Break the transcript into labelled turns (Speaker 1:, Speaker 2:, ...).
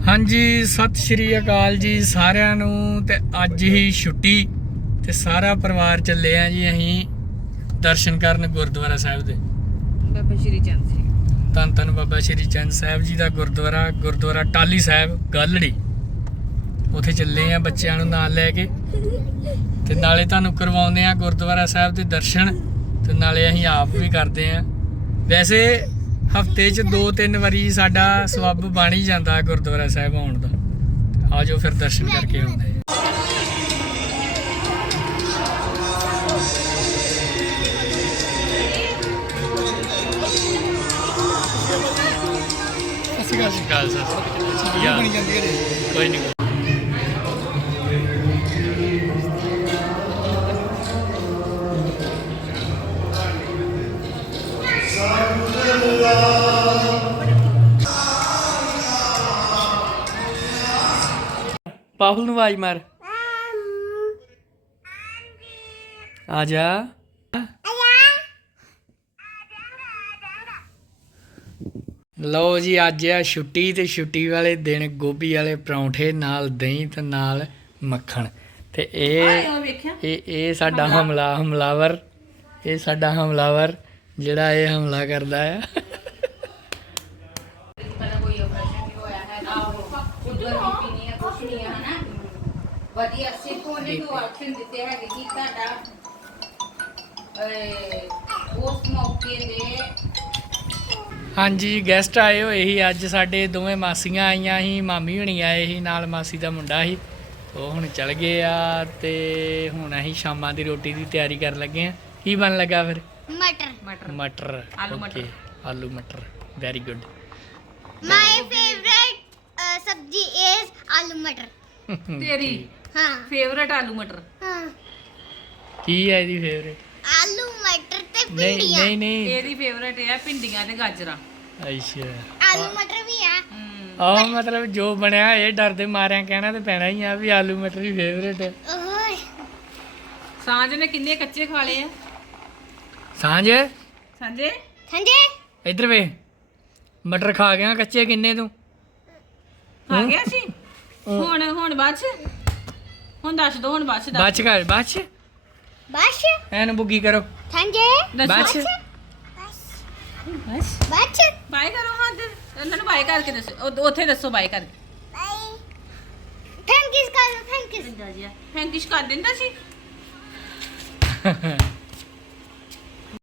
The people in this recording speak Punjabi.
Speaker 1: हाँ जी सत श्री अकाल जी सारिਆਂ ਨੂੰ ਤੇ ਅੱਜ ਹੀ ਛੁੱਟੀ ਤੇ ਸਾਰਾ ਪਰਿਵਾਰ ਚੱਲੇ ਆ ਜੀ ਅਸੀਂ ਦਰਸ਼ਨ ਕਰਨ ਗੁਰਦੁਆਰਾ ਸਾਹਿਬ ਦੇ
Speaker 2: ਬਾਬਾ ਸ਼੍ਰੀ ਚੰਦ ਸਿੰਘ
Speaker 1: ਧੰਨ ਧੰਨ ਬਾਬਾ ਸ਼੍ਰੀ ਚੰਦ ਸਾਹਿਬ ਜੀ ਦਾ ਗੁਰਦੁਆਰਾ ਟਾਲੀ ਸਾਹਿਬ ਗਾਲੜੀ ਉੱਥੇ ਚੱਲੇ ਆ ਬੱਚਿਆਂ ਨੂੰ ਨਾਲ ਲੈ ਕੇ ਤੇ ਨਾਲੇ ਤੁਹਾਨੂੰ ਕਰਵਾਉਂਦੇ ਆ ਗੁਰਦੁਆਰਾ ਸਾਹਿਬ ਦੇ ਦਰਸ਼ਨ ਤੇ ਨਾਲੇ ਅਸੀਂ ਆਪ ਵੀ ਕਰਦੇ ਆ ਵੈਸੇ ਹਫਤੇ 'ਚ 2-3 ਵਾਰੀ ਸਾਡਾ ਸਬੱਬ ਬਣ ਹੀ ਜਾਂਦਾ ਗੁਰਦੁਆਰਾ ਸਾਹਿਬ ਆਉਣ ਦਾ ਆਜੋ ਫਿਰ ਦਰਸ਼ਨ ਕਰਕੇ ਆਉਂਦੇ ਅਸੀਂ ਗੱਲ ਬਣੀ ਜਾਂਦੀ ਹੈ ਕੋਈ ਨਹੀਂ पाहुल ਨੂੰ आवाज मार आजा लो जी अज है छुट्टी ते छुट्टी वाले दिन गोभी वाले परौंठे नाल दही ते नाल मक्खन ते ए साडा हमलावर ये साडा हमलावर जिहड़ा ये हमला करदा है
Speaker 2: ਵਧੀਆ ਸਿਰਫ ਉਹਨੇ ਨੂੰ ਆਖਣ ਦਿੱਤੇ ਹੈਗੇ ਕਿ ਤੁਹਾਡਾ ਉਸ ਮੌਕੇ ਦੇ
Speaker 1: ਹਾਂਜੀ ਗੈਸਟ ਆਏ ਹੋਏ ਸੀ ਅੱਜ ਸਾਡੇ ਦੋਵੇਂ ਮਾਸੀਆਂ ਆਈਆਂ ਸੀ ਮਾਮੀ ਹੁਣੀ ਆਏ ਸੀ ਨਾਲ ਮਾਸੀ ਦਾ ਮੁੰਡਾ ਸੀ ਉਹ ਹੁਣ ਚਲ ਗਏ ਆ ਤੇ ਹੁਣ ਅਸੀਂ ਸ਼ਾਮਾਂ ਦੀ ਰੋਟੀ ਦੀ ਤਿਆਰੀ ਕਰਨ ਲੱਗੇ ਆ ਕੀ ਬਣ ਲੱਗਾ ਫਿਰ ਮਟਰ ਆਲੂ ਮਟਰ very good
Speaker 3: my favourite sabzi is aloo matar
Speaker 2: ਤੇਰੀ
Speaker 3: ਹਾਂ
Speaker 2: ਫੇਵਰਿਟ ਆਲੂ ਮਟਰ
Speaker 3: ਹਾਂ
Speaker 1: ਕੀ ਹੈ ਇਹਦੀ ਫੇਵਰੇਟ
Speaker 3: ਆਲੂ ਮਟਰ ਤੇ
Speaker 1: ਨਹੀਂ
Speaker 3: ਭਿੰਡੀਆਂ
Speaker 1: ਨਹੀਂ ਨਹੀਂ
Speaker 2: ਇਹਦੀ ਫੇਵਰਿਟ ਹੈ ਭਿੰਡੀਆਂ ਤੇ ਗਾਜਰਾਂ
Speaker 1: ਅੱਛਾ
Speaker 3: ਆਲੂ ਮਟਰ ਵੀ ਆ
Speaker 1: ਆਹ ਮਤਲਬ ਜੋ ਬਣਿਆ ਇਹ ਡਰਦੇ ਮਾਰਿਆਂ ਕਹਿਣਾ ਤੇ ਪੈਣਾ ਹੀ ਆ ਵੀ ਆਲੂ ਮਟਰ ਹੀ ਫੇਵਰੇਟ ਹੈ
Speaker 3: ਓਏ
Speaker 2: ਸਾਂਝ ਨੇ ਕਿੰਨੇ ਕੱਚੇ ਖਾ ਲਏ ਆ
Speaker 1: ਸਾਂਝ
Speaker 2: ਸਾਂਝੇ
Speaker 3: ਸੰਜੇ
Speaker 1: ਇੱਧਰ ਵੇ ਮਟਰ ਖਾ ਗਿਆ ਕੱਚੇ ਕਿੰਨੇ ਤੂੰ
Speaker 2: ਖਾ ਗਿਆ ਸੀ ਹੁਣ ਬਾਅਦ ਚ ਹੁਣ ਦੱਸ ਦੋ ਹੁਣ ਬਾਅਦ ਚ ਦੱਸ
Speaker 1: ਬਾਚ ਕਰ ਬਾਚ
Speaker 3: ਬਸ
Speaker 1: ਐਨ ਬੁੱਗੀ ਕਰੋ
Speaker 3: ਸੰਜੇ
Speaker 1: ਬਾਚ
Speaker 2: ਬਸ
Speaker 3: ਬਸ
Speaker 2: ਬਾਏ ਕਰੋ ਹਾਂ ਉਹਨਾਂ ਨੂੰ ਬਾਏ ਕਰਕੇ ਦੱਸੋ ਉੱਥੇ ਦੱਸੋ ਬਾਏ ਕਰਕੇ
Speaker 3: ਬਾਈ ਥੈਂਕ ਯੂ ਕਰ ਥੈਂਕ ਯੂ
Speaker 2: ਥੈਂਕਿਸ਼ ਕਰ ਦਿੰਦਾ ਸੀ